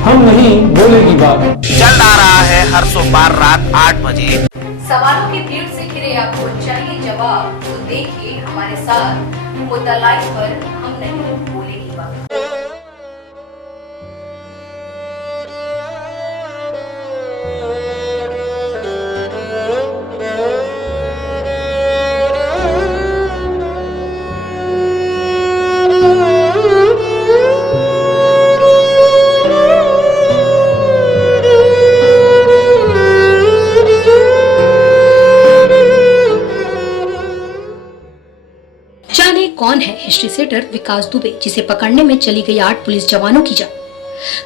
हम नहीं बोलेगी बात। चल आ रहा है हर सोमवार रात 8 बजे। सवालों की भीड़ से घिरे आपको चाहिए जवाब, तो देखिए हमारे साथ मुद्दा लाइव पर हम नहीं बोलेगी बात। जाने कौन है हिस्ट्री सेटर विकास दुबे, जिसे पकड़ने में चली गई 8 पुलिस जवानों की जान।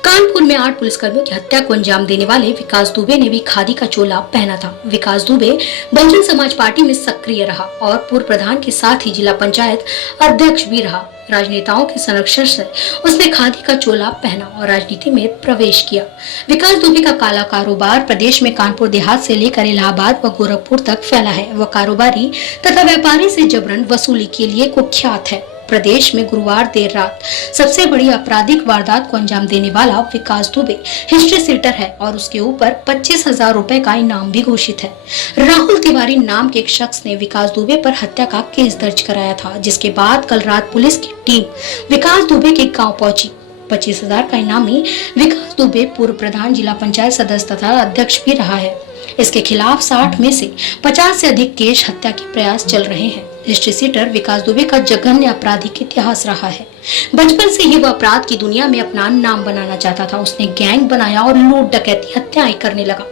कानपुर में 8 पुलिसकर्मियों की हत्या को अंजाम देने वाले विकास दुबे ने भी खादी का चोला पहना था। विकास दुबे बहुजन समाज पार्टी में सक्रिय रहा और पूर्व प्रधान के साथ ही जिला पंचायत अध्यक्ष भी रहा। राजनेताओं के संरक्षण से उसने खादी का चोला पहना और राजनीति में प्रवेश किया। विकास दुबे का काला कारोबार प्रदेश में कानपुर देहात से लेकर इलाहाबाद व गोरखपुर तक फैला है। वह कारोबारी तथा व्यापारी से जबरन वसूली के लिए कुख्यात है। प्रदेश में गुरुवार देर रात सबसे बड़ी आपराधिक वारदात को अंजाम देने वाला विकास दुबे हिस्ट्री सेटर है और उसके ऊपर 25,000 रुपए का इनाम भी घोषित है। राहुल तिवारी नाम के एक शख्स ने विकास दुबे पर हत्या का केस दर्ज कराया था, जिसके बाद कल रात पुलिस की टीम विकास दुबे के गांव पहुंची। 25,000 का इनामी विकास दुबे पूर्व प्रधान, जिला पंचायत सदस्य तथा अध्यक्ष भी रहा है। इसके खिलाफ 60 में से 50 से अधिक केस हत्या के प्रयास चल रहे हैं। हिस्ट्री सेटर विकास दुबे का जघन्य आपराधिक इतिहास रहा है। बचपन से ही वह अपराध की दुनिया में अपना नाम बनाना चाहता था। उसने गैंग बनाया और लूट डकैती हत्याएं करने लगा।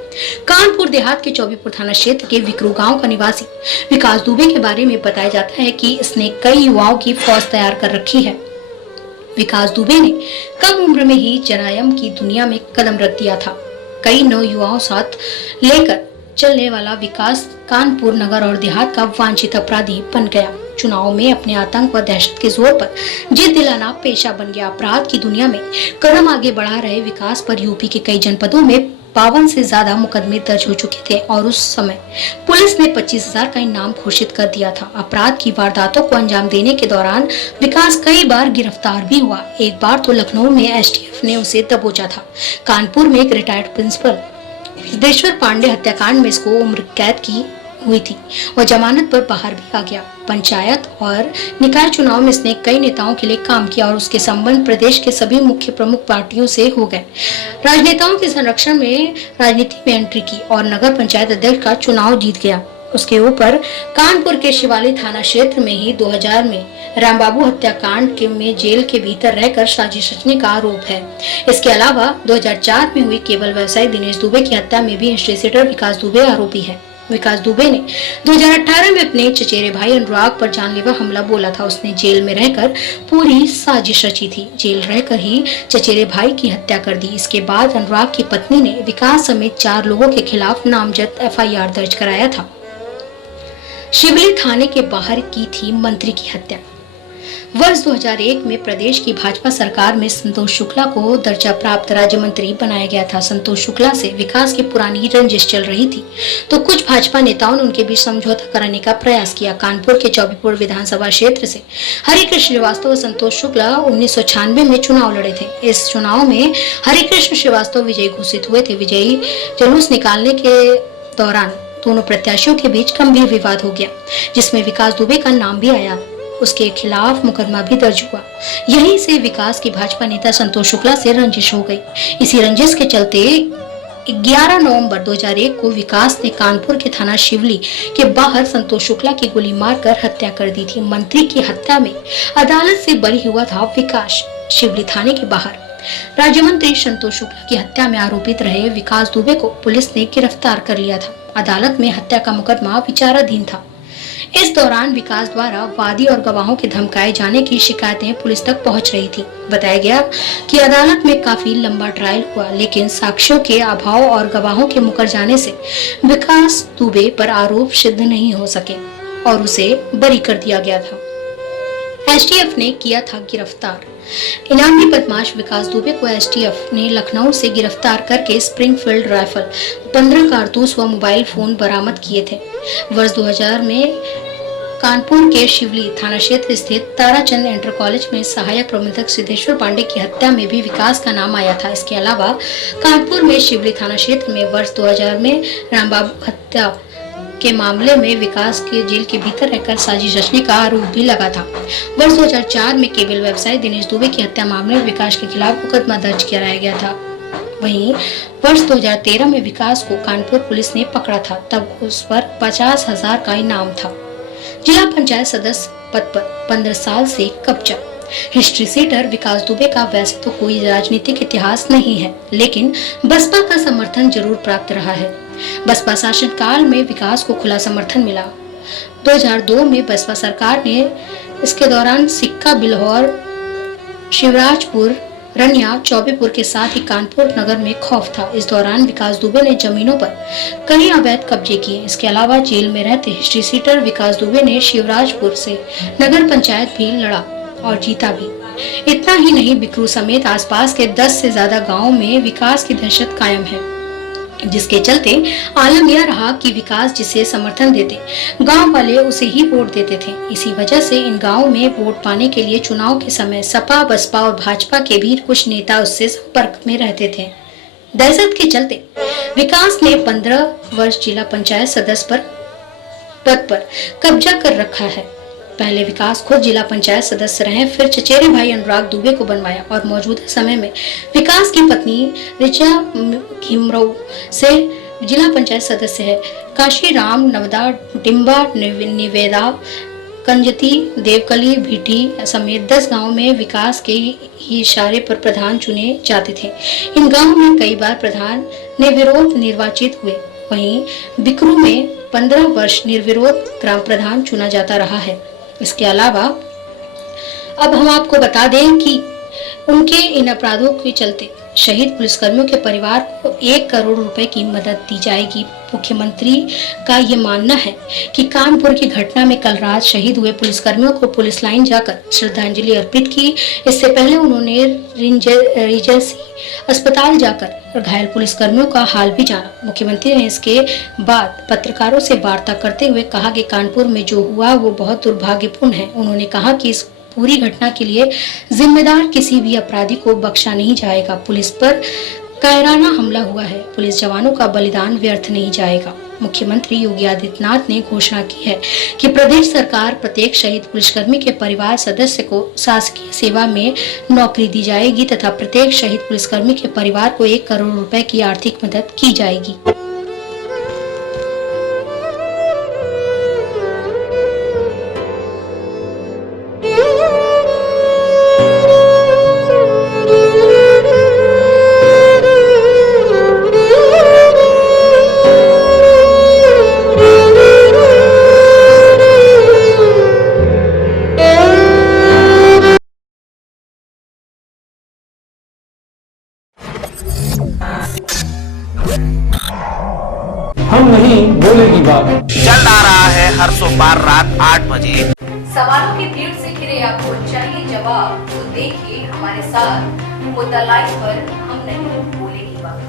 कानपुर देहात के चौबीपुर थाना क्षेत्र के विक्रू गांव का निवासी विकास दुबे के बारे में बताया जाता है कि इसने कई युवाओं की फौज तैयार कर रखी है। विकास दुबे ने कम उम्र में ही जरायम की दुनिया में कदम रख दिया था। कई नौ युवाओं साथ लेकर चलने वाला विकास कानपुर नगर और देहात का वांछित अपराधी बन गया। चुनाव में अपने आतंक व दहशत के जोर पर जीत दिलाना पेशा बन गया। अपराध की दुनिया में कदम आगे बढ़ा रहे विकास पर यूपी के कई जनपदों में 52 से ज्यादा मुकदमे दर्ज हो चुके थे और उस समय पुलिस ने 25,000 का इनाम घोषित कर दिया था। अपराध की वारदातों को अंजाम देने के दौरान विकास कई बार गिरफ्तार भी हुआ। एक बार तो लखनऊ में एसटीएफ ने उसे दबोचा था। कानपुर में एक रिटायर्ड प्रिंसिपल सिद्धेश्वर पांडे हत्याकांड में इसको उम्र कैद की हुई थी। वह जमानत पर बाहर भी आ गया। पंचायत और निकाय चुनाव में इसने कई नेताओं के लिए काम किया और उसके संबंध प्रदेश के सभी मुख्य प्रमुख पार्टियों से हो गए। राजनेताओं के संरक्षण में राजनीति में एंट्री की और नगर पंचायत अध्यक्ष का चुनाव जीत गया। उसके ऊपर कानपुर के शिवाली थाना क्षेत्र में ही 2000 में रामबाबू हत्याकांड में जेल के भीतर रहकर साजिश रचने का आरोप है। इसके अलावा 2004 में हुई केबल व्यवसायी दिनेश दुबे की हत्या में भी हिस्ट्री सेटर विकास दुबे आरोपी है। विकास दुबे ने 2018 में अपने चचेरे भाई अनुराग पर जानलेवा हमला बोला था। उसने जेल में रहकर पूरी साजिश रची थी। जेल रहकर ही चचेरे भाई की हत्या कर दी। इसके बाद अनुराग की पत्नी ने विकास समेत 4 लोगों के खिलाफ नामजद FIR दर्ज कराया था। शिवली थाने के बाहर की थी मंत्री की हत्या। वर्ष 2001 में प्रदेश की भाजपा सरकार में संतोष शुक्ला को दर्जा प्राप्त राज्य मंत्री बनाया गया था। संतोष शुक्ला से विकास की पुरानी रंजिश चल रही थी, तो कुछ भाजपा नेताओं ने उनके बीच समझौता कराने का प्रयास किया। कानपुर के चौबीपुर विधानसभा क्षेत्र से हरिकृष्ण श्रीवास्तव और संतोष शुक्ला 1996 में चुनाव लड़े थे। इस चुनाव में हरिकृष्ण श्रीवास्तव विजयी घोषित हुए थे। विजयी जुलूस निकालने के दौरान दोनों प्रत्याशियों के बीच गंभीर विवाद हो गया, जिसमें विकास दुबे का नाम भी आया। उसके खिलाफ मुकदमा भी दर्ज हुआ। यहीं से विकास की भाजपा नेता संतोष शुक्ला से रंजिश हो गई। इसी रंजिश के चलते 11 नवंबर 2001 को विकास ने कानपुर के थाना शिवली के बाहर संतोष शुक्ला की गोली मारकर हत्या कर दी थी। मंत्री की हत्या में अदालत से बरी हुआ था विकास। शिवली थाने के बाहर राज्य मंत्री संतोष शुक्ला की हत्या में आरोपित रहे विकास दुबे को पुलिस ने गिरफ्तार कर लिया था। अदालत में हत्या का मुकदमा विचाराधीन था। इस दौरान विकास द्वारा वादी और गवाहों के धमकाए जाने की शिकायतें पुलिस तक पहुंच रही थी। बताया गया कि अदालत में काफी लंबा ट्रायल हुआ, लेकिन साक्ष्यों के अभाव और गवाहों के मुकर जाने से विकास दुबे पर आरोप सिद्ध नहीं हो सके और उसे बरी कर दिया गया था। एसटीएफ ने किया था गिरफ्तार। इनामी बदमाश विकास दुबे को एसटीएफ ने लखनऊ से गिरफ्तार करके स्प्रिंगफील्ड राइफल, 15 कारतूस व मोबाइल फोन बरामद किए थे। वर्ष 2000 में कानपुर के शिवली थाना क्षेत्र स्थित ताराचंद इंटर कॉलेज में सहायक प्रबंधक सिद्धेश्वर पांडे की हत्या में भी विकास का नाम आया था। इसके अलावा कानपुर में शिवली थाना क्षेत्र में वर्ष 2000 में रामबाबू हत्या के मामले में विकास के जेल के भीतर रहकर साजिश रचने का आरोप भी लगा था। वर्ष 2004 में केबल व्यवसायी दिनेश दुबे की हत्या मामले में विकास के खिलाफ मुकदमा दर्ज कराया गया था। वहीं वर्ष 2013 में विकास को कानपुर पुलिस ने पकड़ा था, तब उस पर 50,000 का इनाम था। जिला पंचायत सदस्य पद पर 15 साल से कब्जा। हिस्ट्री सीटर विकास दुबे का वैसे तो कोई राजनीतिक इतिहास नहीं है, लेकिन बसपा का समर्थन जरूर प्राप्त रहा है। बसपा शासनकाल में विकास को खुला समर्थन मिला। 2002 में बसपा सरकार ने इसके दौरान सिक्का, बिल्हौर, शिवराजपुर, रनिया, चौबेपुर के साथ ही कानपुर नगर में खौफ था। इस दौरान विकास दुबे ने जमीनों पर कई अवैध कब्जे किए। इसके अलावा जेल में रहते हिस्ट्री सीटर विकास दुबे ने शिवराजपुर से नगर पंचायत भी लड़ा और जीता भी। इतना ही नहीं, बिकरू समेत आसपास के 10 से ज्यादा गाँव में विकास की दहशत कायम है, जिसके चलते आलम यह रहा कि विकास जिसे समर्थन देते गांव वाले उसे ही वोट देते थे। इसी वजह से इन गांवों में वोट पाने के लिए चुनाव के समय सपा, बसपा और भाजपा के भी कुछ नेता उससे संपर्क में रहते थे। दहशत के चलते विकास ने 15 वर्ष जिला पंचायत सदस्य पद पर कब्जा कर रखा है। पहले विकास खुद जिला पंचायत सदस्य रहे, फिर चचेरे भाई अनुराग दुबे को बनवाया और मौजूदा समय में विकास की पत्नी ऋचा घिमरऊ से जिला पंचायत सदस्य है। काशीराम, नवदा, डिम्बा, निवेदा, कंजती, देवकली, भीटी समेत 10 गांव में विकास के ही इशारे पर प्रधान चुने जाते थे। इन गांवों में कई बार प्रधान निर्विरोध निर्वाचित हुए। वहीं बिकरू में 15 वर्ष निर्विरोध ग्राम प्रधान चुना जाता रहा है। इसके अलावा अब हम आपको बता दें कि उनके इन अपराधों के चलते शहीद पुलिसकर्मियों के परिवार को 1 करोड़ रुपए की मदद दी जाएगी। मुख्यमंत्री का ये मानना है कि कानपुर की घटना में कल रात शहीद हुए पुलिसकर्मियों को पुलिस लाइन जाकर श्रद्धांजलि अर्पित की। इससे पहले उन्होंने रीजेंसी अस्पताल जाकर घायल पुलिसकर्मियों का हाल भी जाना। मुख्यमंत्री ने इसके बाद पत्रकारों से वार्ता करते हुए कहा कि कानपुर में जो हुआ वो बहुत दुर्भाग्यपूर्ण है। उन्होंने कहा कि इस पूरी घटना के लिए जिम्मेदार किसी भी अपराधी को बख्शा नहीं जाएगा। पुलिस पर कायराना हमला हुआ है, पुलिस जवानों का बलिदान व्यर्थ नहीं जाएगा। मुख्यमंत्री योगी आदित्यनाथ ने घोषणा की है कि प्रदेश सरकार प्रत्येक शहीद पुलिसकर्मी के परिवार सदस्य को शासकीय सेवा में नौकरी दी जाएगी तथा प्रत्येक शहीद पुलिसकर्मी के परिवार को 1 करोड़ रुपए की आर्थिक मदद की जाएगी। हम नहीं बोलेगी बात। चल आ रहा है हर सोमवार रात 8 बजे। सवालों की भीड़ से घिरे आपको चाहिए जवाब, तो देखिए हमारे साथ मुद्दा लाइव पर हम नहीं।